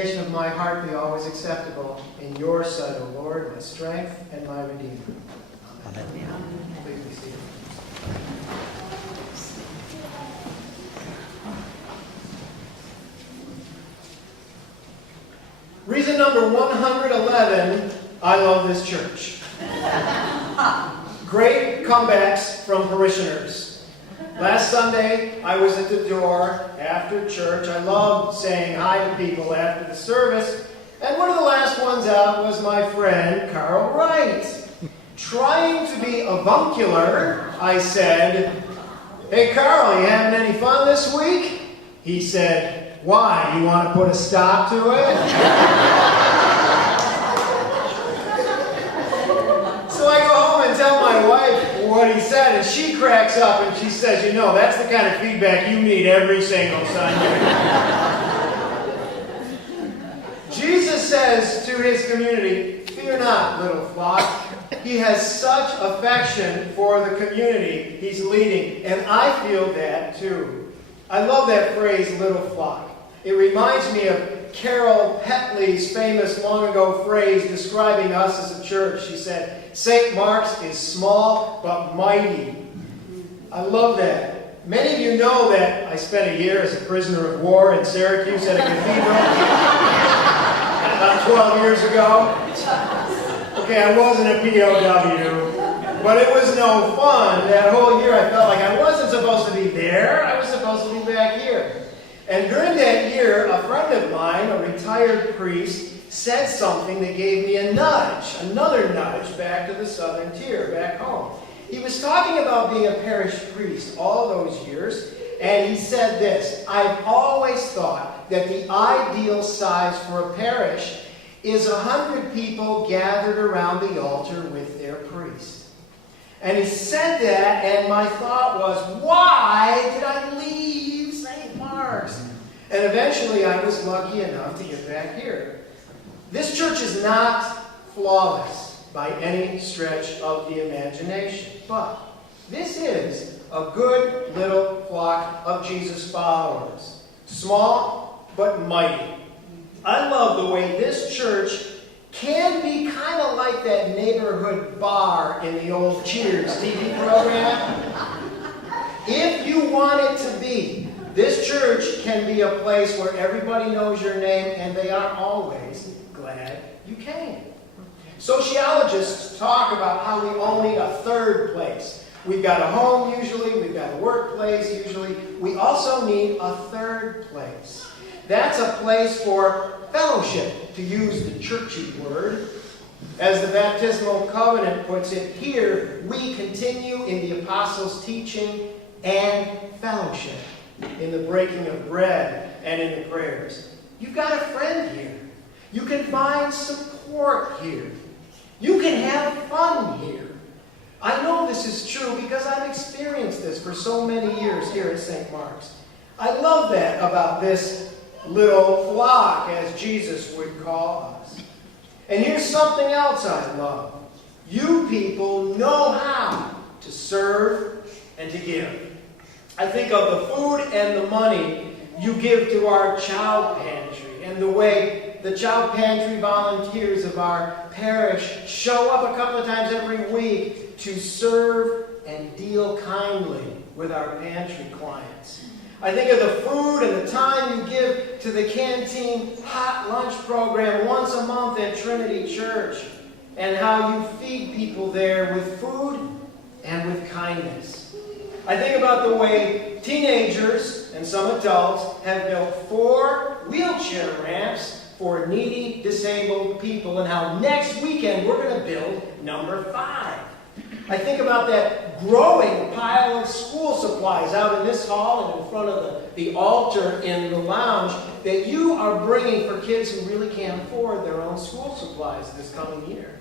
meditation of my heart be always acceptable in your sight, O Lord, my strength and my Redeemer. Amen. Please be seated. Reason number 111, I love this church. Great comebacks from parishioners. Last Sunday, I was at the door after church. I loved saying hi to people after the service. And one of the last ones out was my friend, Carl Wright. Trying to be avuncular, I said, "Hey, Carl, you having any fun this week?" He said, "Why? You want to put a stop to it?" So I go home and tell my wife what he said, and she cracks up and she says, "You know, that's the kind of feedback you need every single Sunday." Jesus says to his community, "Fear not, little flock." He has such affection for the community he's leading, and I feel that too. I love that phrase, little flock. It reminds me of Carol Petley's famous long ago phrase describing us as a church. She said, "St. Mark's is small but mighty." I love that. Many of you know that I spent a year as a prisoner of war in Syracuse at a cathedral about 12 years ago. Okay, I wasn't a POW, but it was no fun. That whole year I felt like I wasn't supposed to be there. I was supposed to be back here. And during that year, a friend of mine, a retired priest, said something that gave me a nudge, another nudge back to the southern tier, back home. He was talking about being a parish priest all those years, and he said this: "I've always thought that the ideal size for a parish is 100 people gathered around the altar with their priest." And he said that, and my thought was, why did I leave St. Mark's? And eventually I was lucky enough to get back here. This church is not flawless by any stretch of the imagination, but this is a good little flock of Jesus followers. Small but mighty. I love the way this church can be kind of like that neighborhood bar in the old Cheers TV program. If you want it to be, this church can be a place where everybody knows your name and they are always glad you came. Sociologists talk about how we all need a third place. We've got a home usually, we've got a workplace usually. We also need a third place. That's a place for fellowship, to use the churchy word. As the baptismal covenant puts it, here we continue in the apostles' teaching and fellowship, in the breaking of bread and in the prayers. You've got a friend here. You can find support here. You can have fun here. I know this is true because I've experienced this for so many years here at St. Mark's. I love that about this little flock, as Jesus would call us. And here's something else I love. You people know how to serve and to give. I think of the food and the money you give to our child pantry, and the way the child pantry volunteers of our parish show up a couple of times every week to serve and deal kindly with our pantry clients. I think of the food and the time you give to the canteen hot lunch program once a month at Trinity Church, and how you feed people there with food and with kindness. I think about the way teenagers and some adults have built 4 wheelchair ramps for needy, disabled people, and how next weekend we're going to build number 5. I think about that growing pile of school supplies out in this hall and in front of the altar in the lounge that you are bringing for kids who really can't afford their own school supplies this coming year.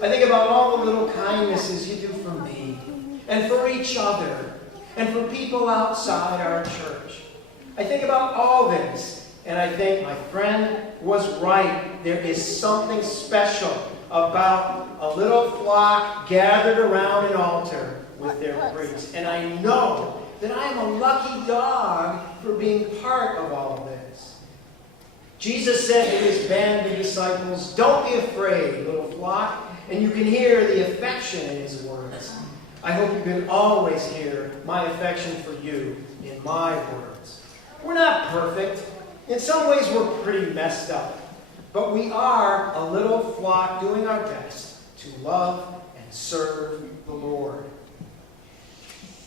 I think about all the little kindnesses you do for me and for each other and for people outside our church. I think about all this, and I think my friend was right. There is something special about a little flock gathered around an altar with their priest. And I know that I am a lucky dog for being part of all of this. Jesus said to his band of disciples, "Don't be afraid, little flock," and you can hear the affection in his words. I hope you can always hear my affection for you in my words. We're not perfect. In some ways, we're pretty messed up. But we are a little flock doing our best to love and serve the Lord.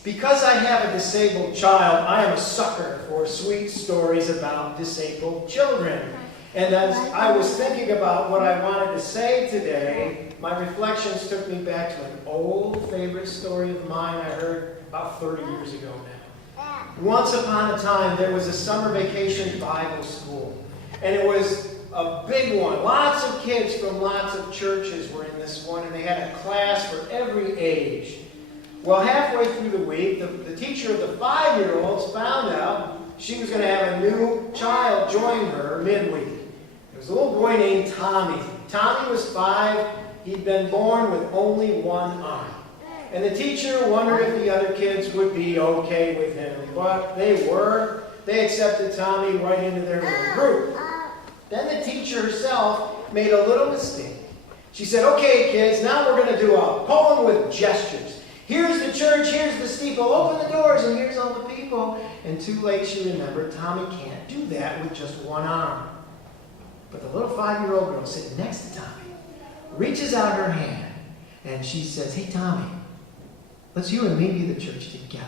Because I have a disabled child, I am a sucker for sweet stories about disabled children. And as I was thinking about what I wanted to say today, my reflections took me back to an old favorite story of mine I heard about 30 years ago now. Once upon a time, there was a summer vacation Bible school. And it was a big one. Lots of kids from lots of churches were in this one, and they had a class for every age. Well, halfway through the week, the teacher of the 5-year-olds found out she was going to have a new child join her midweek. There was a little boy named Tommy. Tommy was 5. He'd been born with only one arm. And the teacher wondered if the other kids would be okay with him. But they were. They accepted Tommy right into their little group. Then the teacher herself made a little mistake. She said, "Okay, kids, now we're going to do a poem with gestures. Here's the church, here's the steeple, open the doors, and here's all the people." And too late she remembered Tommy can't do that with just one arm. But the little 5-year-old girl sitting next to Tommy reaches out her hand, and she says, "Hey, Tommy, let's you and me be the church together.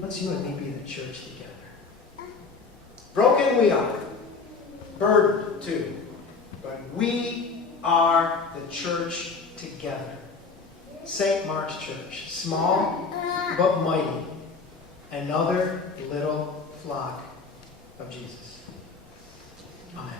Let's you and me be the church together. Broken we are, burdened too, but we are the church together." St. Mark's Church, small but mighty, another little flock of Jesus. Amen.